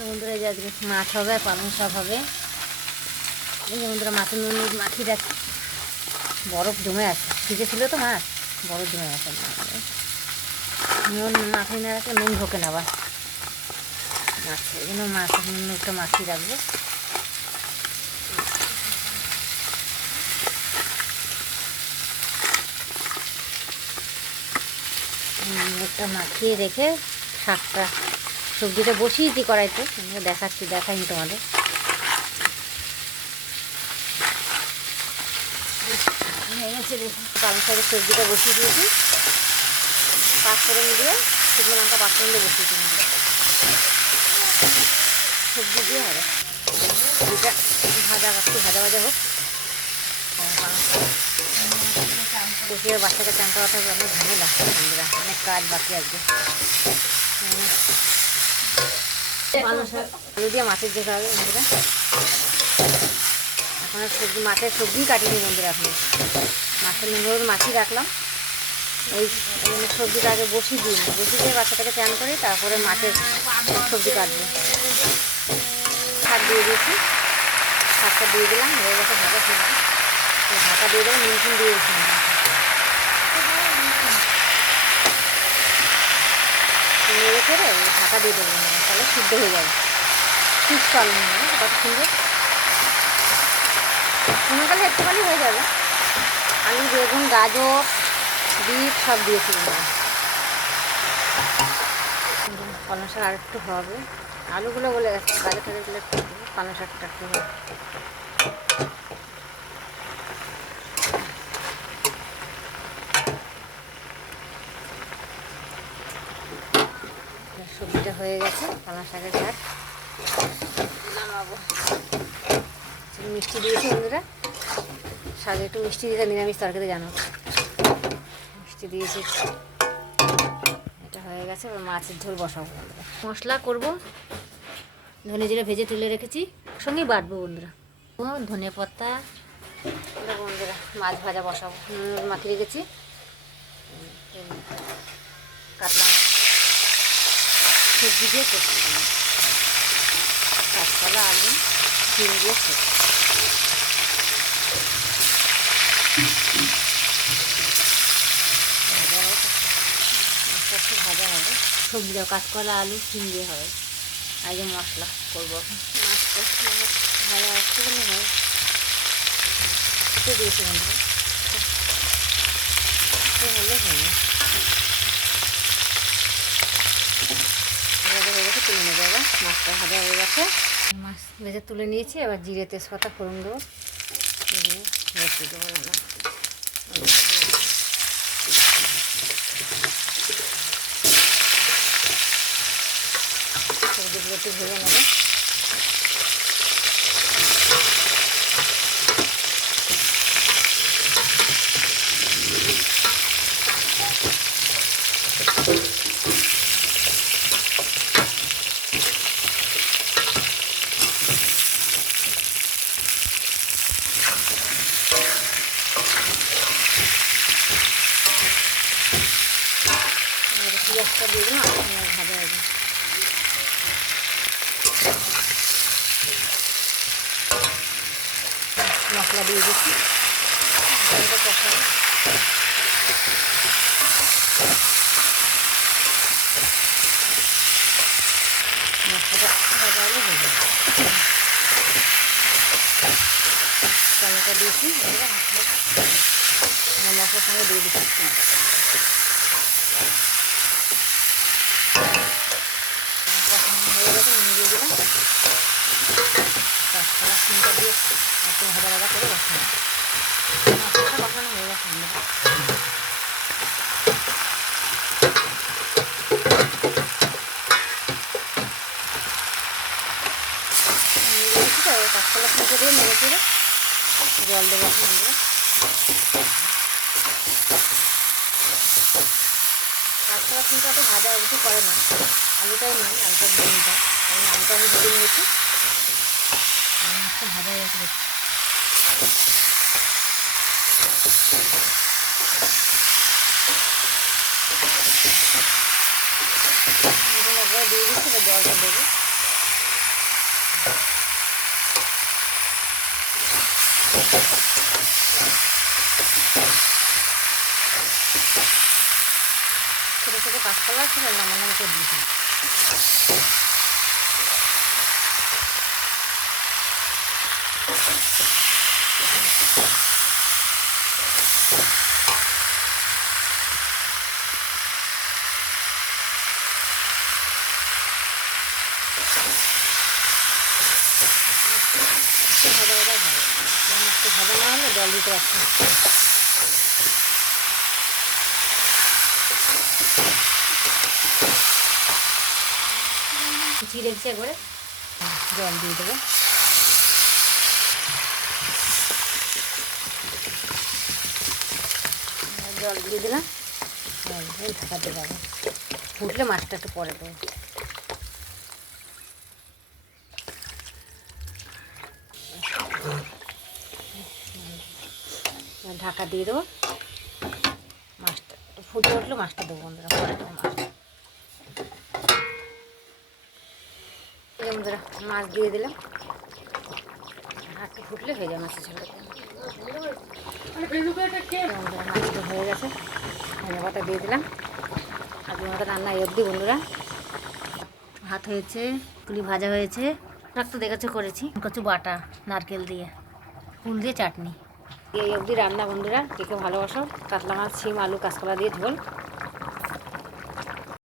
বন্ধুরা, এই যে আজকে মাছ হবে, পালং শাক হবে। এই যে বন্ধুরা, মাছের নুন মাখিয়ে রাখছি, বরফ জমে আছে, ফ্রিজে ছিল তো মাছ, বরফ জমে আছে। নুন মাখিয়ে না রাখলে নুন ঢোকে না আবার মাছ, এই জন্য মাছের নুনটা মাখিয়ে রাখবো। নুনটা মাখিয়ে রেখে শাকটা সবজিটা বসিয়েছি কড়াইতে, দেখাইনি তোমাদের। পালং শাকের সবজিটা বসিয়ে দিয়েছি, পাঁচফোড়ন দিয়ে, শুকনো লঙ্কা পাঁচফোড়ন দিয়ে বসিয়েছি। সবজি দিয়ে হবে, সবজিটা ভাজা ভাজা হোক। বসিয়ে বাচ্চাকে চান করাতে হবে, অনেক ঝামেলা বন্ধুরা, অনেক কাজ বাকি আজকে। পালং শাক আলু দিয়ে মাছের ঝোল হবে বন্ধুরা। এখন মাছের সবজি কাটিনি বন্ধুরা, এখন মাছের নুন মাখিয়ে রাখলাম। এই সবজিটা আগে বসিয়ে দিয়ে বাচ্চাটাকে চান করি, তারপরে মাছের সবজি কাটবো। শাক দিয়ে দিয়েছি, শাকটা দিয়ে দিলাম, হয়ে গেছে ভাজা সবজি। ঢাকা দিয়ে দেবো, নুন দিয়ে দিয়েছি, রেখে ঢাকা দিয়ে দেবো, তাহলে সিদ্ধ হয়ে যাবে। ফিক্স পালন কত সুন্দর, শুনুকালে একটুখানি হয়ে যাবে। আলু, বেগুন, গাজর, বিট সব দিয়েছি বন্ধুরা। পালং শাক আর একটু হবে, আলুগুলো বলে গেছে, গাজর টাজরগুলো একটু দেবো, পালং শাকটা একটু হবে। সবজিটা হয়ে গেছে, পালং শাকের ঝাল নামাবো। মিষ্টি দিয়েছি বন্ধুরা, শাকে একটু মিষ্টি দিতে, নিরামিষ তরকারিতে জানো, মিষ্টি দিয়েছি। এটা হয়ে গেছে, এবার মাছের ঝোল বসাবো বন্ধুরা। মশলা করবো, ধনে জিরে ভেজে তুলে রেখেছি, সঙ্গেই বাটবো বন্ধুরা। ধনে পাতা বন্ধুরা, মাছ ভাজা বসাবো, মাখিয়ে রেখেছি। কাতলা মাছ সবজি দিয়ে করছি, কাঁচকলা, আলু, ডিম দিয়ে করছি। ভাজা হোক, মাছটা একটু ভাজা হবে, সবজিটাও কাঁচকলা, আলু, ডিম দিয়ে হবে। আর যে মশলা করবো এখন, মাছটা ভাজা একটু করলে হয়, একটু দিয়েছি বন্ধুরা, হলে হবে। হয়ে গেছে, তুলে নেবো। এবার মাছটা ভাজা হয়ে গেছে, মাছ ভেজে তুলে নিয়েছি। এবার জিরে তেজপাতা ফোড়ন দেবো, রেখে দেবো না, সবজিগুলো একটু ভেজে নেবো। পেঁয়াজটা দিয়ে দিলাম, ভাজা হবে। মশলা দিয়ে দিচ্ছি, মশলাটা ভাজা হলে হয়ে যাবে। টমেটো দিয়েছি, মশলার সঙ্গে দিয়ে দিচ্ছি। হয়ে গেছে, নুন দিয়ে দিলাম, কাঁচকলা সিমটা দিয়ে একটু ভাজা ভাজা করে বসানো। মশলাটা বসানো হয়ে গেছে আমরা, কাঁচকলা সিমটা দিয়ে নেড়ে চেড়ে জল দেবো এখন আমরা। কাঁচকলা সিমটা তো ভাজা কিছু করে না, আলুটাই নেই, আলুটা ডিমটা, কারণ আলুটা আমি ভেজে নিয়েছি, মাছটা ভাজা হয়ে গেছে। দিয়ে দিচ্ছি, জলটা দেবো। ছোটো ছোটো কাঁচকলা ছিল লম্বা লম্বা করে দিয়েছি। ভাজা ভাজা হয়, একটু ভাজা না হলে জল দিতে পারছি না। কুচিয়ে রেখেছি একবারে, জল দিয়ে দেবো। জল দিয়ে দিলাম, ঢাকাতে যাবো। ফুটলে মাছটা একটু পরে দেবো। ঢাকা দিয়ে দেবো, মাছটা ফুটে উঠলে মাছটা দেবো বন্ধুরা, পরে দেবো মাছটা। বন্ধুরা মাছ দিয়ে দিলাম, একটু ফুটলে হয়ে যায় মাছের ঝোলটা। বন্ধুরা মাছটা হয়ে গেছে, ধনে পাতা দিয়ে দিলাম। আজকে আমাদের রান্না এই অবধি বন্ধুরা। ভাত হয়েছে, পুলি ভাজা হয়েছে, শাক তো দেখেছো করেছি, কচু বাটা নারকেল দিয়ে, ফুল দিয়ে চাটনি। এই অবধি রান্না বন্ধুরা, কে কে ভালোবাসো। কাতলা মাছ, শিম, আলু, কাঁচকলা দিয়ে ঝোল।